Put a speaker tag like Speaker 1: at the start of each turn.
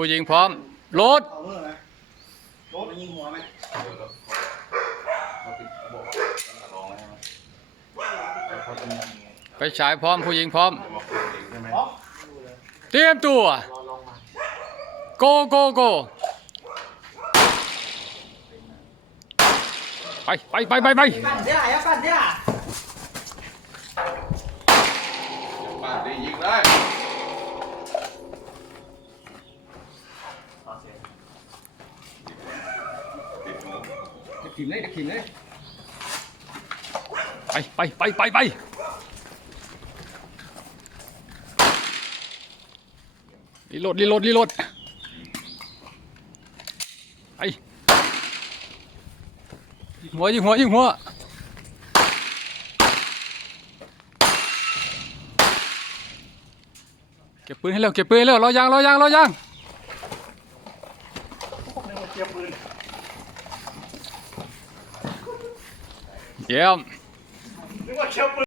Speaker 1: ผู้หญิงพร้อมโหลด
Speaker 2: เอาเมื่อไหมรถมันยิงหัวไหม
Speaker 3: เดี๋ยวแล้วเขาติดบอกลองแล้วแล้วเขาจะมี
Speaker 1: ไปฉายพร้อมผู้หญิงพร้อม
Speaker 3: จะมาคุยเองใช่ไหม
Speaker 2: พร้อม
Speaker 1: เตรียมตัว
Speaker 2: รอลงมา
Speaker 1: โกโกโกไปไปไปไปไป
Speaker 2: ปั่นเสียหายอะปั่นเสียหาย
Speaker 3: บ้านได้ยิงได้ติด
Speaker 2: ขิมเลยขิมเลย
Speaker 1: ไปไปไปไปไปรีโหลดรีโหลดรีโหลดไปยิงหัวยิงหัวยิงหัวเก็บปืนให้เร็วเก็บปืนให้เร็วรอยางรอยางรอยาง
Speaker 2: นึกว่าเจียปืน
Speaker 1: เ